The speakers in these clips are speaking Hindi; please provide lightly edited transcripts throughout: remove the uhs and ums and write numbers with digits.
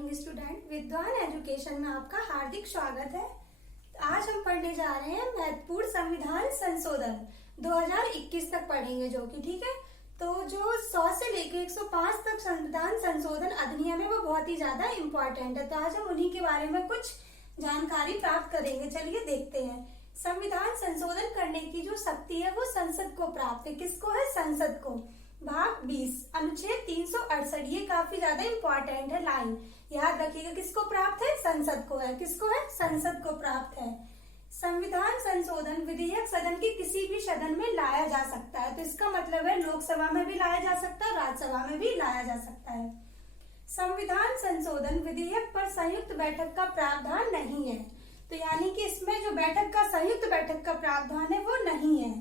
मॉर्निंग स्टूडेंट, विद्वान एजुकेशन में आपका हार्दिक स्वागत है। आज हम पढ़ने जा रहे हैं महत्वपूर्ण संविधान संशोधन 2021 तक पढ़ेंगे, जो कि ठीक है। तो जो 100 से लेकर 105 तक संविधान संशोधन अधिनियम है वो बहुत ही ज्यादा इम्पोर्टेंट है। तो आज हम उन्हीं के बारे में कुछ जानकारी प्राप्त करेंगे। चलिए देखते हैं। संविधान संशोधन करने की जो शक्ति है वो संसद को प्राप्त है। किसको है? संसद को। भाग 20 अनुच्छेद 368, ये काफी ज्यादा इम्पोर्टेंट है लाइन, याद रखिएगा। किसको प्राप्त है? संसद को है। किसको है? संसद को प्राप्त है। संविधान संशोधन विधेयक सदन के किसी भी सदन में लाया जा सकता है। तो इसका मतलब है लोकसभा में भी लाया जा सकता है, राज्यसभा में भी लाया जा सकता है। संविधान संशोधन विधेयक पर संयुक्त बैठक का प्रावधान नहीं है। तो यानी कि इसमें जो बैठक का संयुक्त बैठक का प्रावधान है वो नहीं है।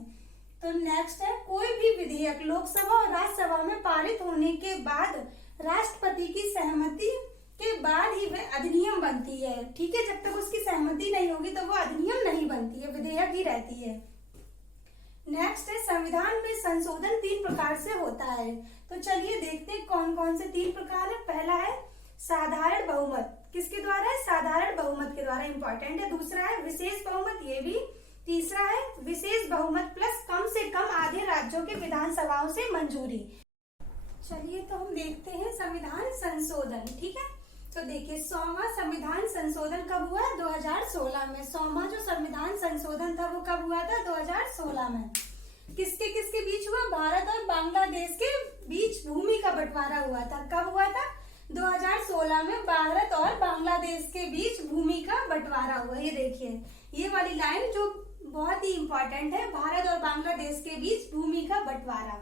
तो नेक्स्ट है, कोई भी विधेयक लोकसभा और राज्यसभा में पारित होने के बाद राष्ट्रपति की सहमति के बाद ही वह अधिनियम बनती है। ठीक है, जब तक उसकी सहमति नहीं होगी तो वो अधिनियम नहीं बनती है, विधेयक ही रहती है। नेक्स्ट है, संविधान में संशोधन 3 प्रकार से होता है। तो चलिए देखते हैं कौन कौन से 3 प्रकार है। पहला है साधारण बहुमत। किसके द्वारा है? साधारण बहुमत के द्वारा, इंपॉर्टेंट है। दूसरा है विशेष बहुमत, ये भी। तीसरा है विशेष बहुमत प्लस कम से कम आधे राज्यों के विधानसभाओं से मंजूरी। चलिए तो हम देखते हैं संविधान संशोधन। ठीक है, तो देखिए 100वां संविधान संशोधन कब हुआ? 2016 में। 100वां जो संविधान संशोधन था वो कब हुआ था? 2016 में। किसके किसके बीच हुआ? भारत और बांग्लादेश के बीच भूमि का बंटवारा हुआ था। कब हुआ था? 2016 में भारत और बांग्लादेश के बीच भूमि का बंटवारा हुआ। ये देखिए, ये वाली लाइन जो बहुत ही इंपॉर्टेंट है, भारत और बांग्लादेश के बीच भूमि का बंटवारा।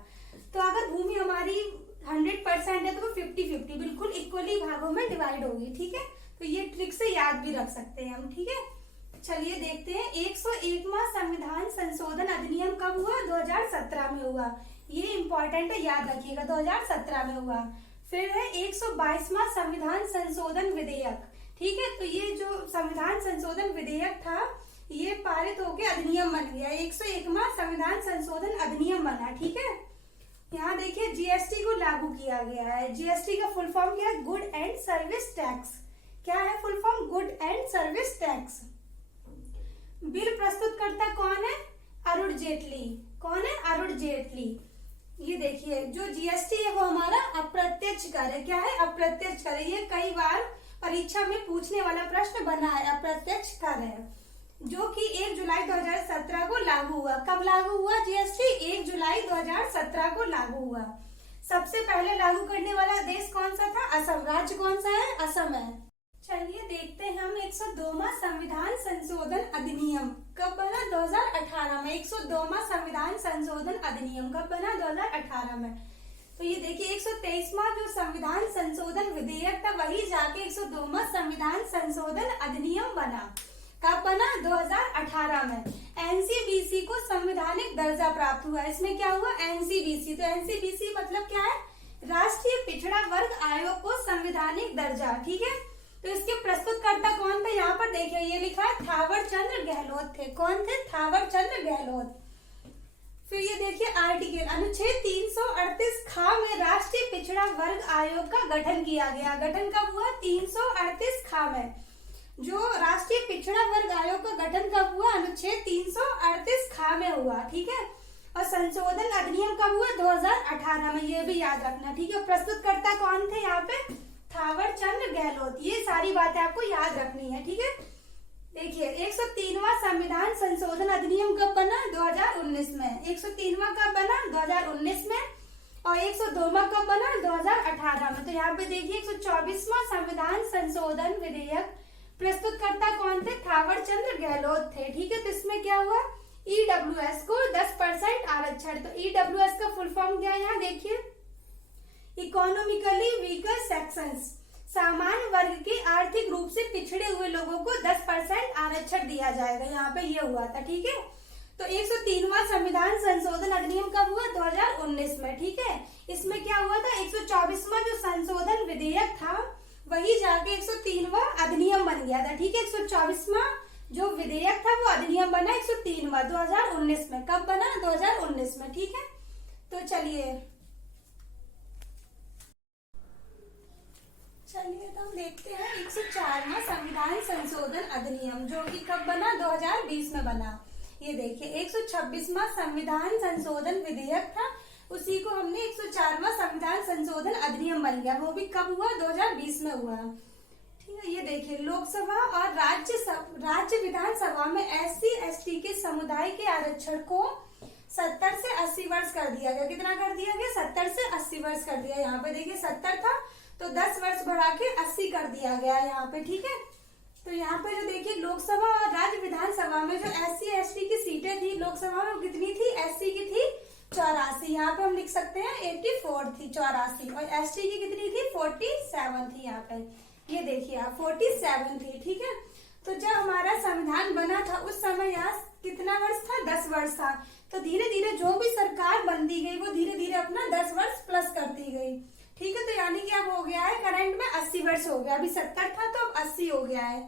तो अगर भूमि हमारी 100% है तो वो 50-50 बिल्कुल इक्वली भागों में डिवाइड होगी। ठीक है, तो ये ट्रिक से याद भी रख सकते हैं हम। ठीक है, चलिए देखते हैं 101वां संविधान संशोधन अधिनियम कब हुआ? 2017 में हुआ। ये इंपॉर्टेंट है, याद रखिएगा, 2017 में हुआ। फिर है 122वां संविधान संशोधन विधेयक। ठीक है, तो ये जो संविधान संशोधन विधेयक था ये पारित होकर अधिनियम बन गया। 101वां संविधान संशोधन अधिनियम बना। ठीक है, यहाँ देखिए जीएसटी को लागू किया गया है। जीएसटी का फुल फॉर्म क्या है? Good and service tax. क्या है full form? Good and service tax. Bill प्रस्तुतकर्ता कौन है? अरुण जेटली। कौन है? अरुण जेटली। ये देखिए जो जीएसटी है वो हमारा अप्रत्यक्ष कर है। क्या है? अप्रत्यक्ष कर है। ये कई बार परीक्षा में पूछने वाला प्रश्न बना है। अप्रत्यक्ष कर है जो कि 1 जुलाई 2017 को लागू हुआ। कब लागू हुआ जीएसटी? 1 जुलाई 2017 को लागू हुआ। सबसे पहले लागू करने वाला देश कौन सा था? असम। राज्य कौन सा है? असम है। चलिए देखते हैं हम 102वां संविधान संशोधन अधिनियम कब बना? 2018 में। 102वां संविधान संशोधन अधिनियम कब बना? 2018 में। तो ये देखिए 123वां जो संविधान संशोधन विधेयक था वही जाके 102वां संविधान संशोधन अधिनियम बना। कब बना? 2018 में। एनसीबीसी को संवैधानिक दर्जा प्राप्त हुआ। इसमें क्या हुआ? एनसीबीसी। तो एनसीबीसी मतलब क्या है? राष्ट्रीय पिछड़ा वर्ग आयोग को संवैधानिक दर्जा। ठीक है, तो इसके प्रस्तुतकर्ता कौन थे? यहाँ पर देखिए ये लिखा है थावर चंद गहलोत थे। कौन थे? थावर चंद गहलोत। फिर ये देखिए आर्टिकल अनुच्छेद 338 खा में राष्ट्रीय पिछड़ा वर्ग आयोग का गठन किया गया। गठन कब हुआ? 338 खा में। जो राष्ट्रीय पिछड़ा वर्ग आयोग का गठन कब हुआ? अनुच्छेद 338 खा में हुआ। ठीक है, और संशोधन अधिनियम कब हुआ? 2018 में। ये भी याद रखना। ठीक है, प्रस्तुतकर्ता कौन थे यहाँ पे? थावर चंद गहलोत। ये सारी बातें आपको याद रखनी है। ठीक है, देखिए 103वां संविधान संशोधन अधिनियम कब बना? 2019 में। 103वां कब बना? 2019 में। और 102वां कब बना? 2018 में। तो यहाँ पे देखिए 124वां संविधान संशोधन विधेयक प्रस्तुतकर्ता कौन थे? थावर चंद गहलोत थे। ठीक है, तो इसमें क्या हुआ? ईडब्ल्यूएस को 10% आरक्षण। तो ईडब्ल्यूएस का फुल फॉर्म क्या है? यहाँ देखिए इकोनॉमिकली वीकर सेक्शंस, सामान्य वर्ग के आर्थिक रूप से पिछड़े हुए लोगों को 10% आरक्षण दिया जाएगा। यहाँ पे ये हुआ था। ठीक है, तो 103वां संविधान संशोधन अधिनियम कब हुआ? 2019 में। ठीक है, इसमें क्या हुआ था? 124वां जो संशोधन विधेयक था वही जाके 103वां अधिनियम बन गया था। ठीक है, 124वां जो विधेयक था वो अधिनियम बना 103वां 2019 में। कब बना? 2019 में। ठीक है, तो चलिए तो हम देखते हैं 104वां संविधान संशोधन अधिनियम जो कि कब बना, 2020 में बना। ये देखिए 126वां संविधान संशोधन विधेयक था, उसी को हमने 104वां संविधान संशोधन अधिनियम बन गया। वो भी कब हुआ, 2020 में हुआ। ठीक है, ये देखिए लोकसभा और राज्य विधानसभा में SC/ST के समुदाय के आरक्षण को 70 से 80 वर्ष कर दिया गया। कितना कर दिया गया, 70 से 80 वर्ष कर दिया। यहाँ पे देखिए 70 था तो 10 वर्ष बढ़ा के 80 कर दिया गया यहाँ पे। ठीक है, तो यहाँ पे जो देखिए लोकसभा और राज्य विधानसभा में जो SC/ST की सीटें थी, लोकसभा में कितनी थी, SC की थी 84, यहाँ पे हम लिख सकते हैं 84 थी, 84, और ST की कितनी थी, 47 थी यहाँ पे। ये देखिए आप 47 थी। ठीक है, तो जब हमारा संविधान बना था उस समय यहाँ कितना वर्ष था, 10 वर्ष था। तो धीरे धीरे जो भी सरकार बनती गई वो धीरे धीरे अपना 10 वर्ष प्लस करती गई। ठीक है, तो यानी कि अब हो गया है करंट में 80 वर्ष हो गया, अभी 70 था तो अब 80 हो गया है।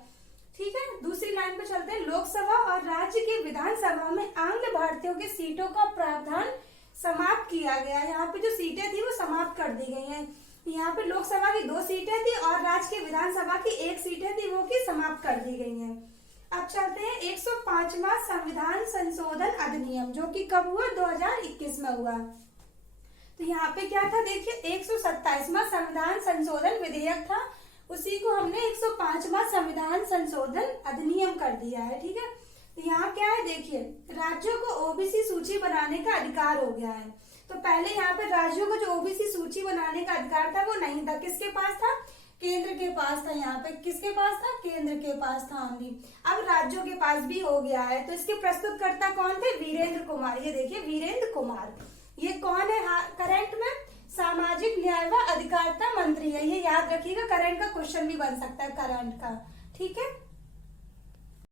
ठीक है, दूसरी लाइन पे चलते हैं। लोकसभा और राज्य के विधानसभा में आंग्ल भारतीयों के सीटों का प्रावधान समाप्त किया गया। यहाँ पे जो सीटें थी वो समाप्त कर दी गई हैं। यहाँ पे लोकसभा की 2 सीटें थी और राज्य के विधानसभा की 1 सीटें थी, वो की समाप्त कर दी गई हैं। अब चलते हैं 105वां संविधान संशोधन अधिनियम जो कि कब हुआ, 2021 में हुआ। तो यहाँ पे क्या था, देखिए 127वां संविधान संशोधन विधेयक था, उसी को हमने 105वां संविधान संशोधन अधिनियम कर दिया है। ठीक है, तो यहाँ क्या है, देखिए राज्यों को OBC सूची बनाने का अधिकार हो गया है। तो पहले यहाँ पे राज्यों को जो OBC सूची बनाने का अधिकार था वो नहीं था, किसके पास था, केंद्र के पास था। यहाँ पे किसके पास था, केंद्र के पास था ओनली। अब राज्यों के पास भी हो गया है। तो इसके प्रस्तुतकर्ता कौन थे, वीरेंद्र कुमार। ये देखिए वीरेंद्र कुमार, ये कौन है, करंट में सामाजिक न्याय व अधिकारिता मंत्री है। ये याद रखिएगा, करंट का क्वेश्चन भी बन सकता है करंट का। ठीक है।